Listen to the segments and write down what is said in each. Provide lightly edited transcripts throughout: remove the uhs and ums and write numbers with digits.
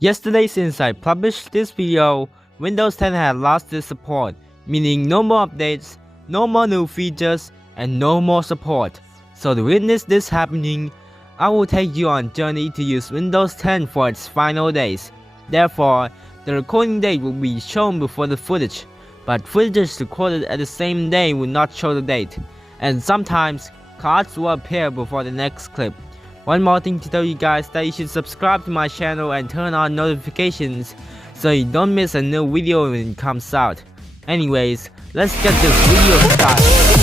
Yesterday, since I published this video, Windows 10 had lost its support, meaning no more updates, no more new features, and no more support. So to witness this happening, I will take you on a journey to use Windows 10 for its final days. Therefore, the recording date will be shown before the footage, but footage recorded at the same day will not show the date, and sometimes cards will appear before the next clip. One more thing to tell you guys that you should subscribe to my channel and turn on notifications so you don't miss a new video when it comes out. Anyways, let's get this video started.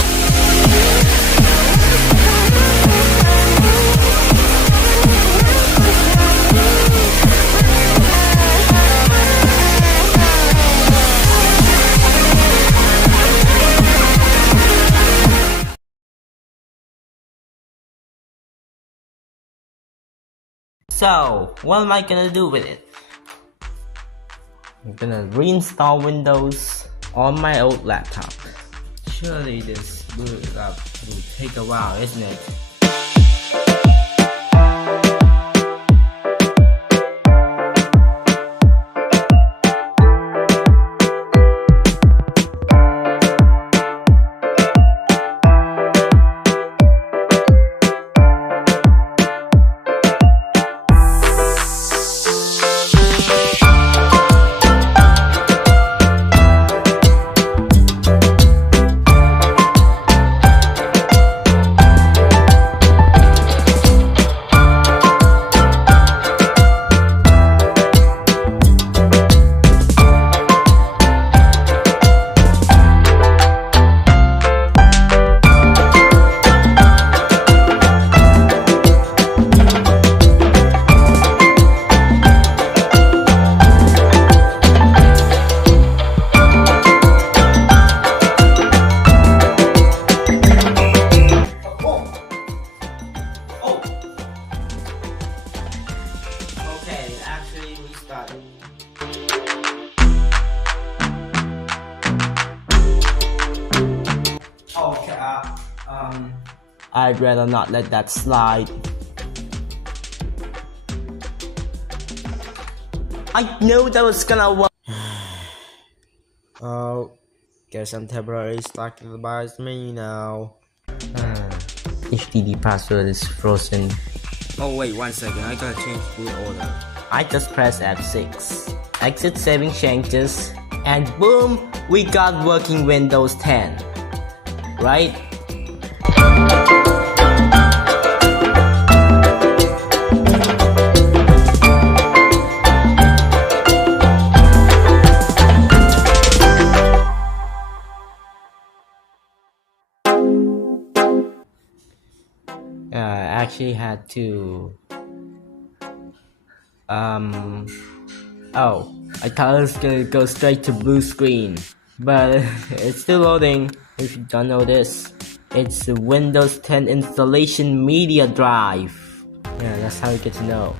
So, what am I gonna do with it? I'm gonna reinstall Windows on my old laptop. Surely this boot up will take a while, isn't it? Actually restarted. Okay, I'd rather not let that slide. I knew that was gonna work. Oh, guess I'm temporarily stuck in the BIOS menu now. HDD password is frozen. Oh wait, 1 second, I gotta change boot order. I just press F6, exit saving changes, and boom, we got working Windows 10, right? I actually had to oh, I thought it was gonna go straight to blue screen, but it's still loading. If you don't know this, it's the Windows 10 installation media drive. Yeah, that's how you get to know.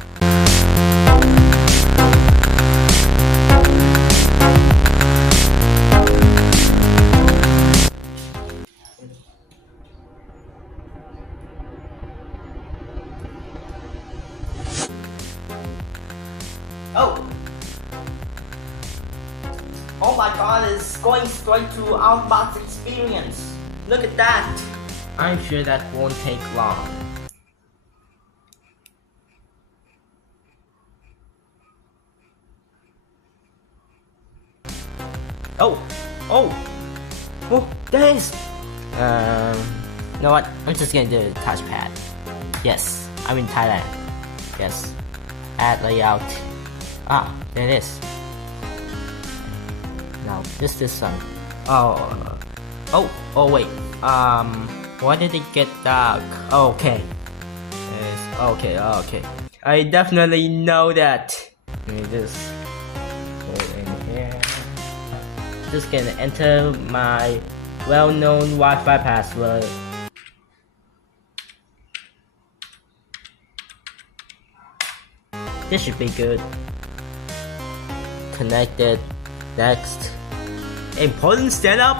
Oh! Oh my god, it's going straight to Outbox Experience. Look at that! I'm sure that won't take long. Oh! Oh! Oh, there it is! You know what? I'm just gonna do the touchpad. Yes, I'm in Thailand. Yes. Add layout. Ah, there it is. Now this one. Oh wait. Why did it get dark? Okay. Yes, okay. I definitely know that. Let me just go in here. Just gonna enter my well-known Wi-Fi password. This should be good. Connected. Next. Important setup?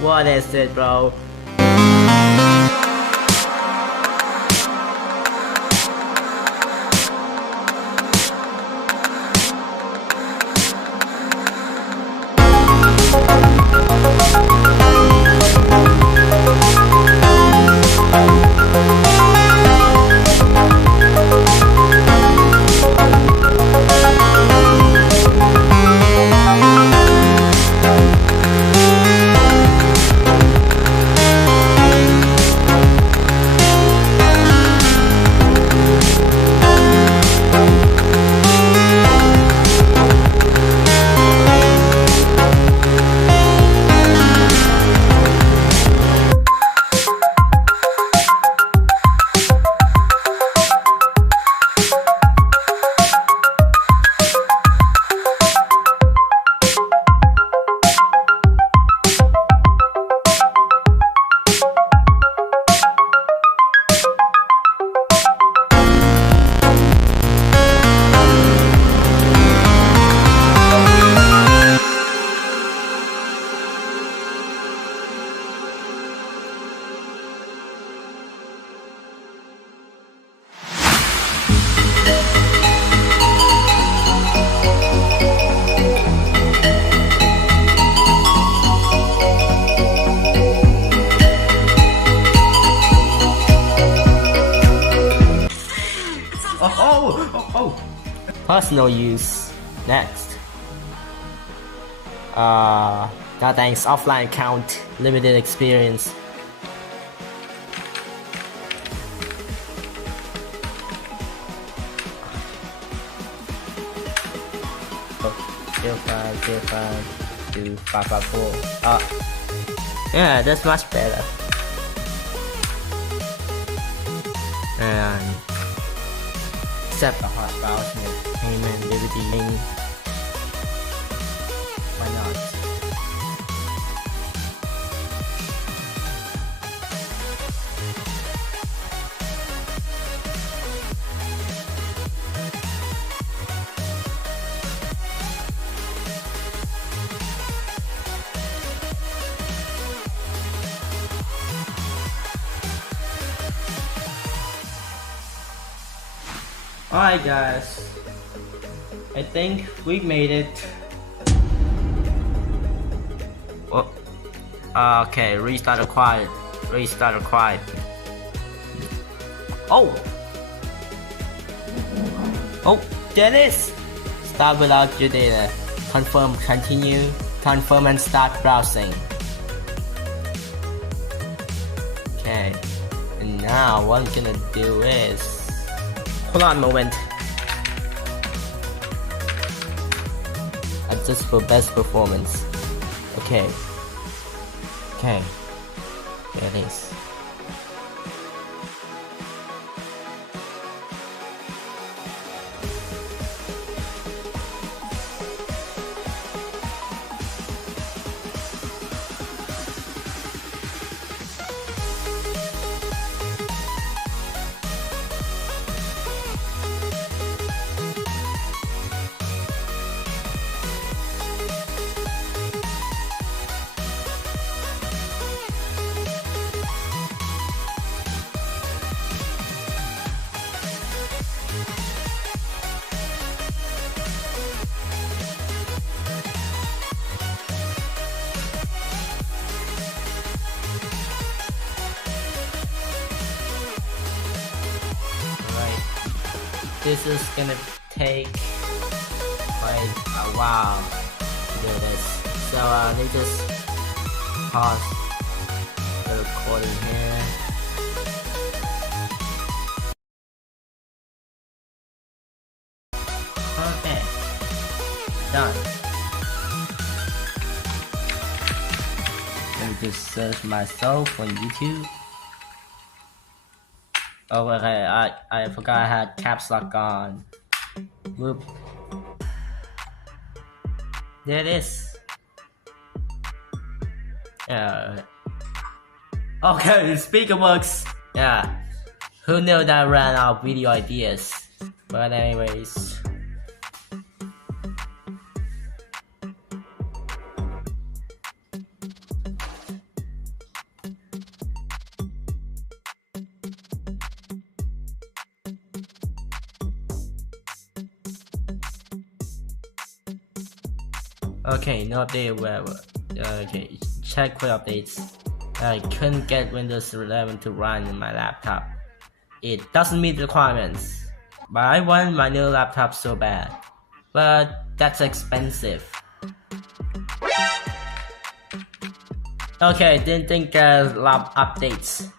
What is it, bro? Personal use. Next. God thanks. Offline account. Limited experience. Oh, 05052554. Yeah, that's much better. And accept the hot voucher payment DVD. Why not? Alright guys, I think we made it. Oh, okay, restart required. Oh, Dennis, start without your data. Confirm, continue, confirm and start browsing. Okay, and now what I'm gonna do is, hold on a moment. Adjust for best performance. Okay. There it is. This is gonna take quite a while to do this. So let me just pause the recording here. Okay, done. Let me just search myself on YouTube. Oh, okay, I forgot I had caps lock on. Whoop. There it is. Yeah. Okay, the speaker works. Yeah. Who knew that I ran out of video ideas? But anyways. Okay, no update whatever. Okay, check quick updates. I couldn't get Windows 11 to run in my laptop. It doesn't meet the requirements. But I want my new laptop so bad. But that's expensive. Okay, didn't think lab updates.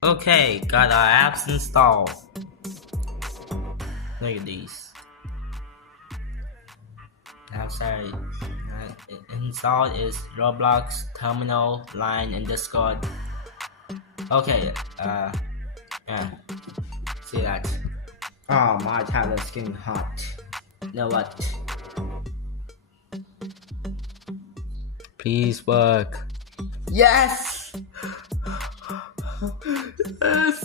Okay, got our apps installed. Look at these. Outside installed is Roblox, Terminal, Line, and Discord. Okay, yeah. See that? Oh, my tablet's getting hot. You know what? Please work. Yes! Yes!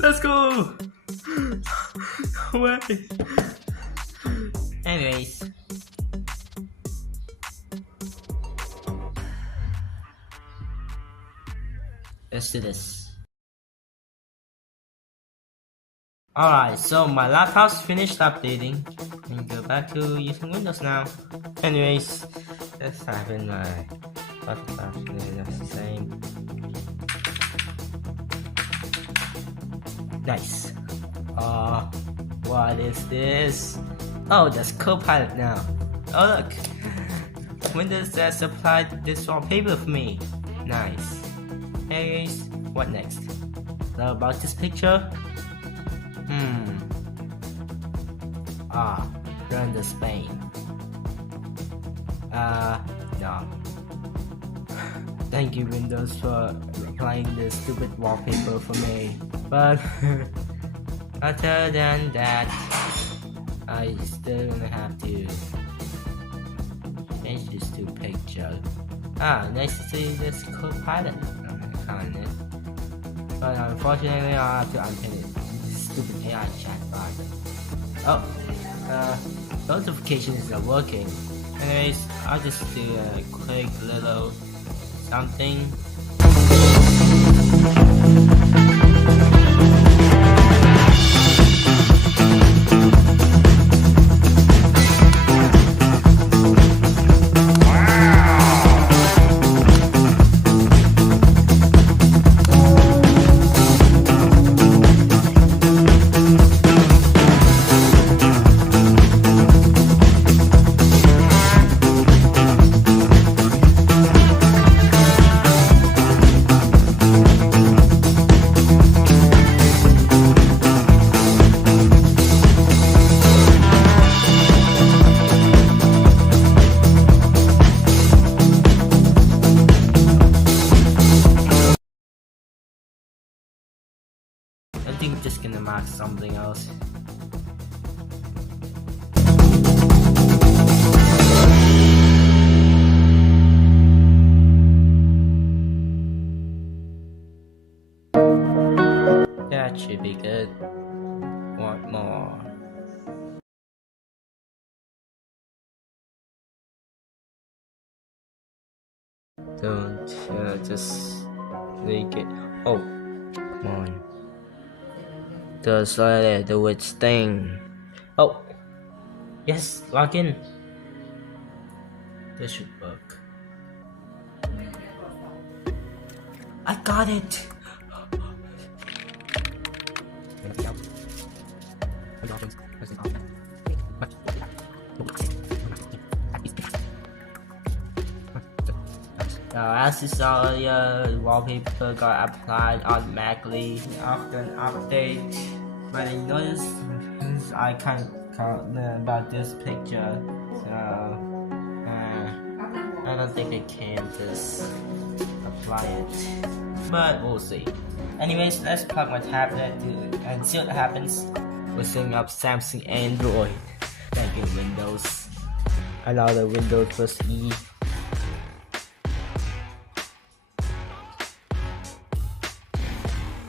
Let's go! No way! Anyways. Let's do this. Alright, so my laptop's finished updating. And go back to using Windows now. Anyways, let's type in my laptop. That's the same. Nice. What is this? Oh, that's Copilot now. Oh look, Windows has supplied this wallpaper for me. Nice. Anyways, what next? So about this picture? Run the Spain. No. Thank you Windows for applying this stupid wallpaper for me. But other than that, I still gonna have to change this to picture. Nice to see this Copilot on it. But unfortunately, I have to unpin it. This stupid AI chatbot. Oh, notifications are working. Anyways, I'll just do a quick little something. I think I'm just gonna mark something else. That should be good. What more? Don't just make it. Oh, come on. Just let it do its thing. Oh, yes, log in. This should work. I got it. As you saw earlier, wallpaper got applied automatically after an update. But I noticed I can't learn about this picture, so I don't think I can just apply it. But we'll see. Anyways, let's plug my tablet and see what happens. We're setting up Samsung Android. Thank you Windows. Allow the Windows plus E.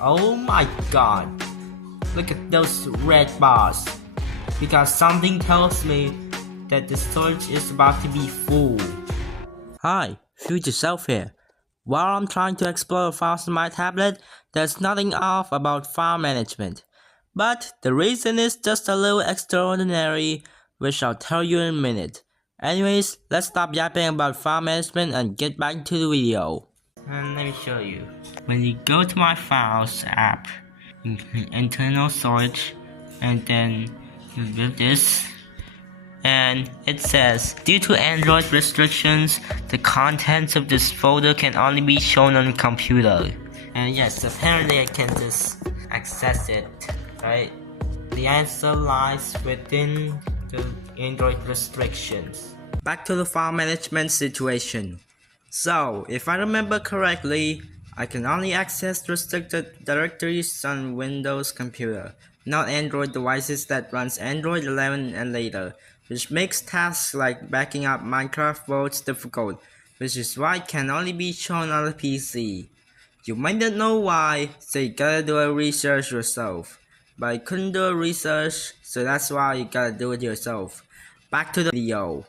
Oh my god, look at those red bars, because something tells me that the storage is about to be full. Hi, future self here. While I'm trying to explore the files on my tablet, there's nothing off about file management. But the reason is just a little extraordinary, which I'll tell you in a minute. Anyways, let's stop yapping about file management and get back to the video. And let me show you. When you go to my files app, internal storage, and then you do this, and it says due to Android restrictions, the contents of this folder can only be shown on the computer. And yes, apparently I can just access it, right? The answer lies within the Android restrictions. Back to the file management situation. So, if I remember correctly, I can only access restricted directories on Windows computer, not Android devices that runs Android 11 and later, which makes tasks like backing up Minecraft worlds difficult, which is why it can only be shown on the PC. You might not know why, so you gotta do a research yourself. But I couldn't do a research, so that's why you gotta do it yourself. Back to the video.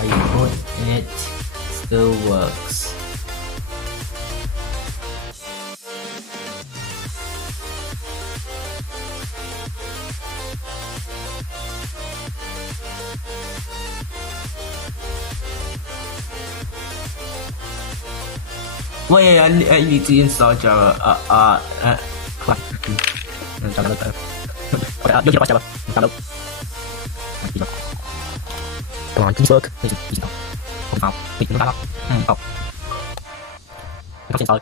I hope it still works. Wait, I need to install Java. Java. Download. Come on, please work. Please install. Không sao. Mình nó đã lắm. Không. Không install.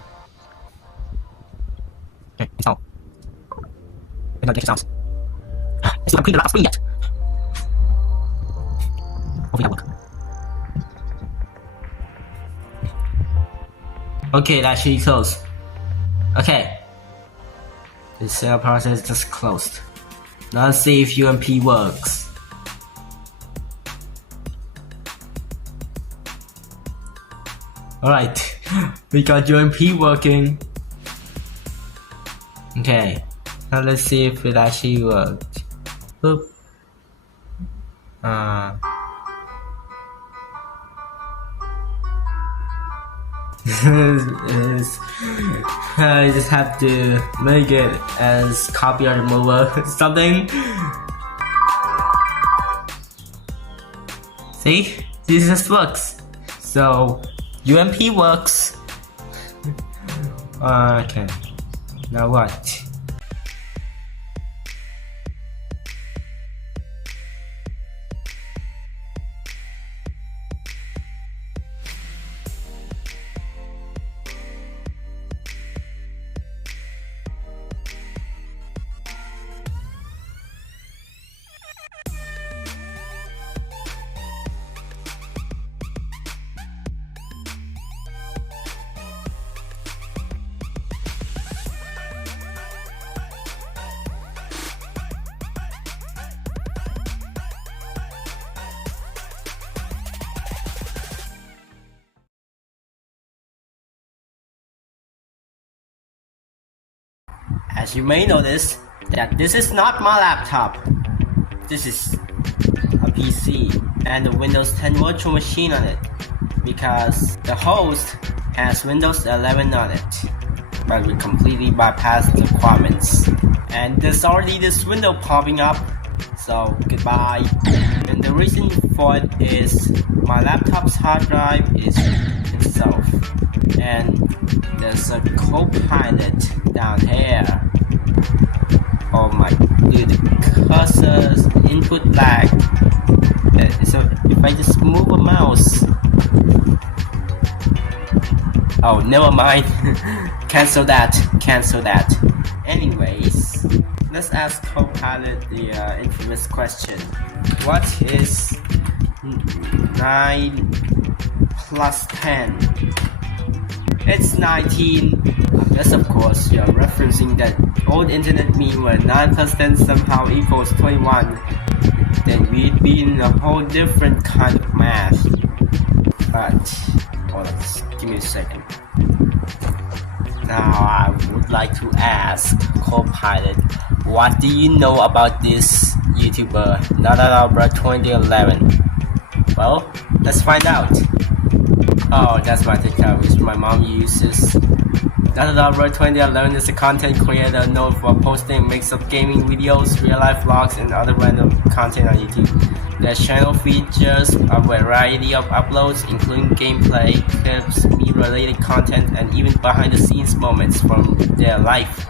Okay, install. And not sounds. I still haven't cleaned the last screen yet. Hopefully that work. Okay, that actually closed. Okay. The sale process just closed. Now let's see if UMP works. Alright, we got UMP working. Okay, now let's see if it actually worked. Boop. I just have to make it as copy or remover something. See, this just works. So UMP works. Okay, now what? as you may notice, that this is not my laptop. This is a PC and a Windows 10 virtual machine on it, because the host has Windows 11 on it, but we completely bypassed the requirements. And there's already this window popping up, so goodbye. And the reason for it is my laptop's hard drive is itself, and there's a Copilot down here. Oh my dude, the cursor's input lag. So if I just move a mouse, oh never mind. cancel that. Anyways, let's ask Copilot the infamous question. What is 9 plus 10? It's 19. Unless of course you're referencing that old internet meme where 9 plus 10 somehow equals 21. Then we'd be in a whole different kind of math. But hold on, just give me a second. Now I would like to ask Copilot, what do you know about this YouTuber, Nadalabra 2011? Well, let's find out. Oh, that's my TikTok, which my mom uses. Nadalabra 2011 is a content creator known for posting a mix of gaming videos, real-life vlogs, and other random content on YouTube. Their channel features a variety of uploads, including gameplay, clips, me-related content, and even behind-the-scenes moments from their life.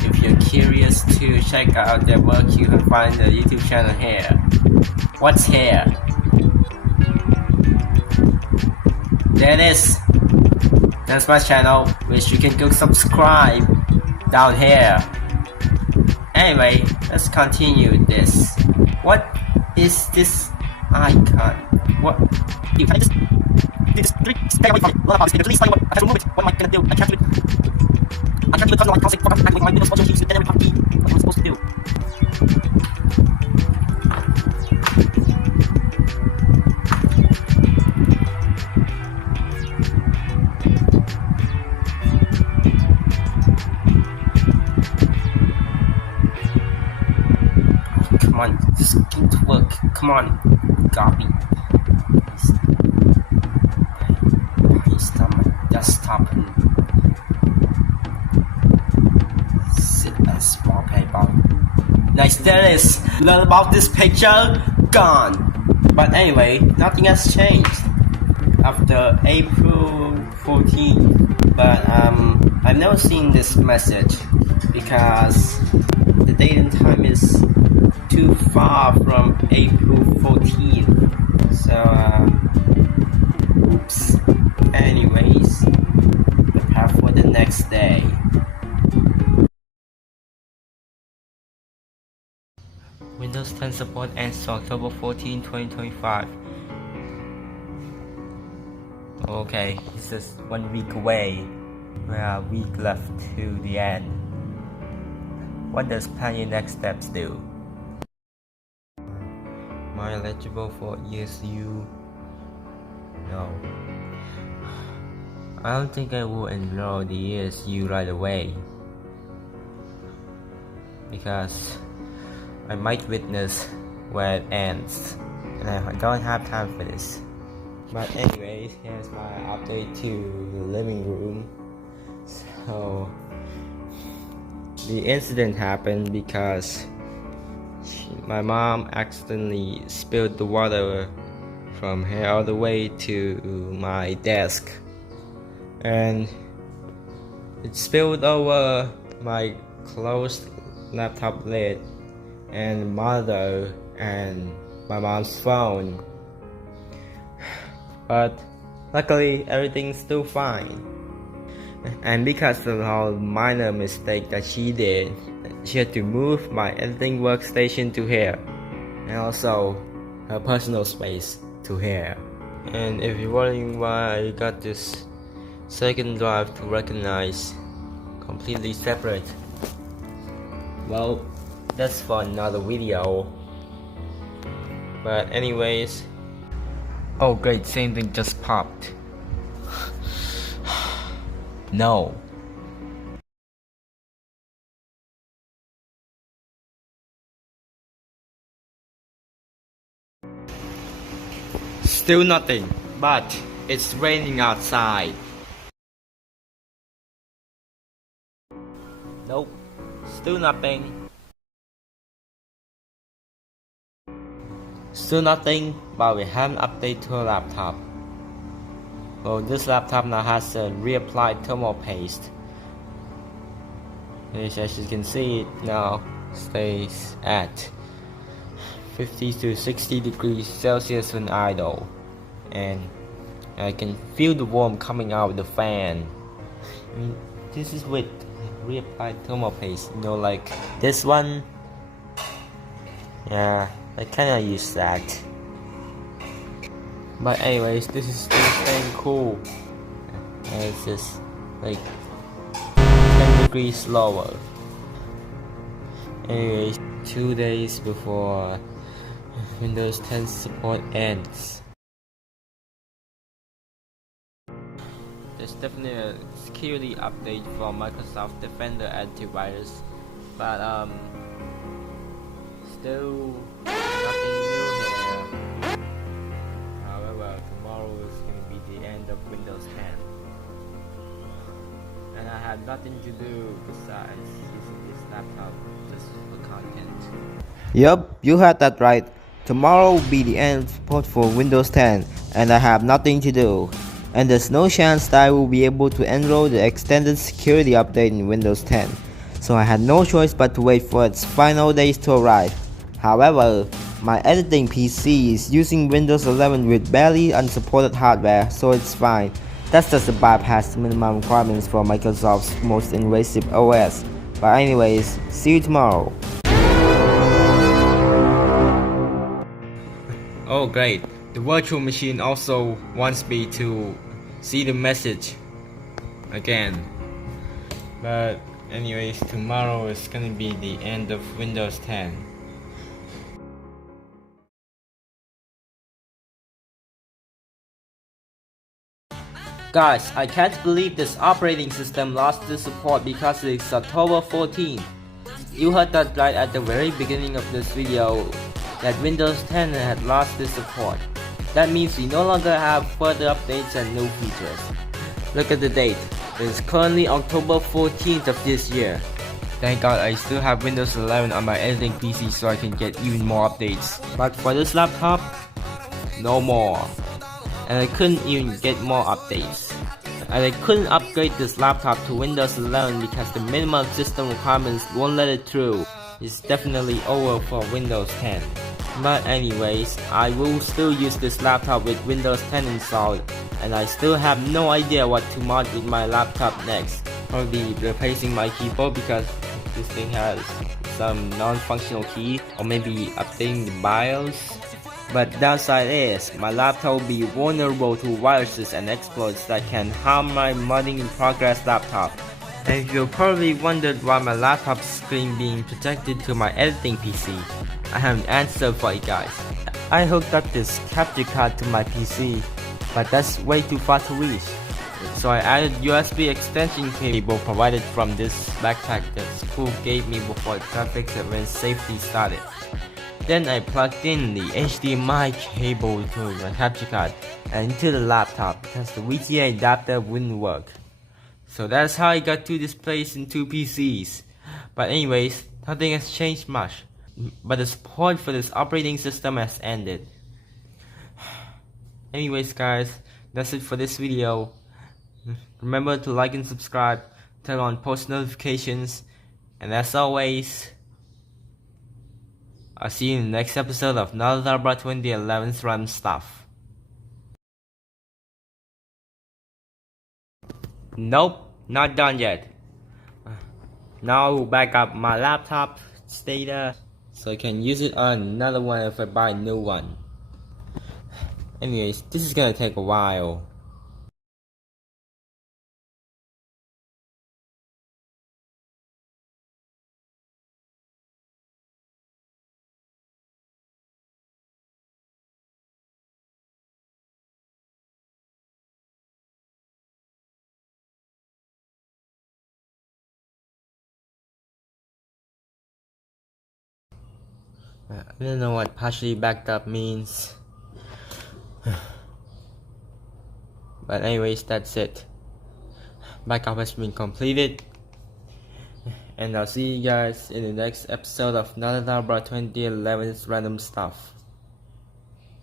If you're curious to check out their work, you can find the YouTube channel here. What's here? There it is. That's my channel, which you can go subscribe down here. Anyway, let's continue this. What is this icon? What? You can I just do this? Stay away from it. What about this? Please tell me what I have to move it. What am I gonna do? I can't do it. I can't do it because I can't say fuck up with my Windows module use it and every property. What am I supposed to do? Come on, just get to work. Come on, Gabi. Paste on my desktop and sit as wallpaper. Nice, there it is. Learn about this picture, gone. But anyway, nothing has changed after April 14th. But I've never seen this message because the date and time is too far from April 14th. So oops. Anyways, prepare for the next day. Windows 10 support ends October 14, 2025. Okay, it's just 1 week away. We are a week left to the end. What does plan your next steps do? Am I eligible for ESU? No. I don't think I will enroll the ESU right away, because I might witness where it ends, and I don't have time for this. But anyways, here's my update to the living room. So the incident happened because my mom accidentally spilled the water from here all the way to my desk, and it spilled over my closed laptop lid and monitor and my mom's phone. But luckily everything's still fine. And because of a minor mistake that she did, she had to move my editing workstation to here, and also her personal space to here. And if you're wondering why I got this second drive to recognize completely separate, well, that's for another video. But anyways, oh great, same thing just popped. No. Still nothing, but it's raining outside. Nope, still nothing. Still nothing, but we have an update to our laptop. Well, this laptop now has a reapplied thermal paste, which, as you can see, it now stays at 50 to 60 degrees Celsius when idle, and I can feel the warmth coming out of the fan. I mean, this is with reapplied thermal paste, like this one. Yeah, I kinda use that. But anyways, this is still staying cool. And it's just like 10 degrees lower. Anyways, 2 days before Windows 10 support ends. There's definitely a security update for Microsoft Defender antivirus, but still nothing new here. However, tomorrow is going to be the end of Windows 10, and I have nothing to do besides using this laptop just for content. Yup, you heard that right. Tomorrow will be the end of support for Windows 10, and I have nothing to do. And there's no chance that I will be able to enroll the extended security update in Windows 10. So I had no choice but to wait for its final days to arrive. However, my editing PC is using Windows 11 with barely unsupported hardware, so it's fine. That's just to bypass the minimum requirements for Microsoft's most invasive OS. But anyways, see you tomorrow. Oh great, the virtual machine also wants me to see the message again. But anyways, tomorrow is gonna be the end of Windows 10. Guys, I can't believe this operating system lost the support because it's October 14th. You heard that right at the very beginning of this video, that Windows 10 had lost this support. That means we no longer have further updates and new features. Look at the date. It is currently October 14th of this year. Thank God I still have Windows 11 on my editing PC so I can get even more updates. But for this laptop, no more. And I couldn't even get more updates. And I couldn't upgrade this laptop to Windows 11 because the minimum system requirements won't let it through. It's definitely over for Windows 10. But anyways, I will still use this laptop with Windows 10 installed, and I still have no idea what to mod with my laptop next. Probably replacing my keyboard because this thing has some non-functional key, or maybe updating the BIOS. But downside is, my laptop will be vulnerable to viruses and exploits that can harm my modding in progress laptop. And you'll probably wondered why my laptop screen being protected to my editing PC. I have an answer for you guys. I hooked up this capture card to my PC, but that's way too far to reach. So I added USB extension cable provided from this backpack that school gave me before traffic event safety started. Then I plugged in the HDMI cable to my capture card and into the laptop because the VGA adapter wouldn't work. So that's how I got two displays and two PCs. But anyways, nothing has changed much. But the support for this operating system has ended. Anyways guys, that's it for this video. Remember to like and subscribe, turn on post notifications, and as always, I'll see you in the next episode of Nalabra 2011's Run Stuff. Nope, not done yet. Now I will back up my laptop's data so I can use it on another one if I buy a new one. Anyways, this is gonna take a while. I don't know what partially backed up means. But anyways, that's it. Backup has been completed. And I'll see you guys in the next episode of Not About 2011's Random Stuff.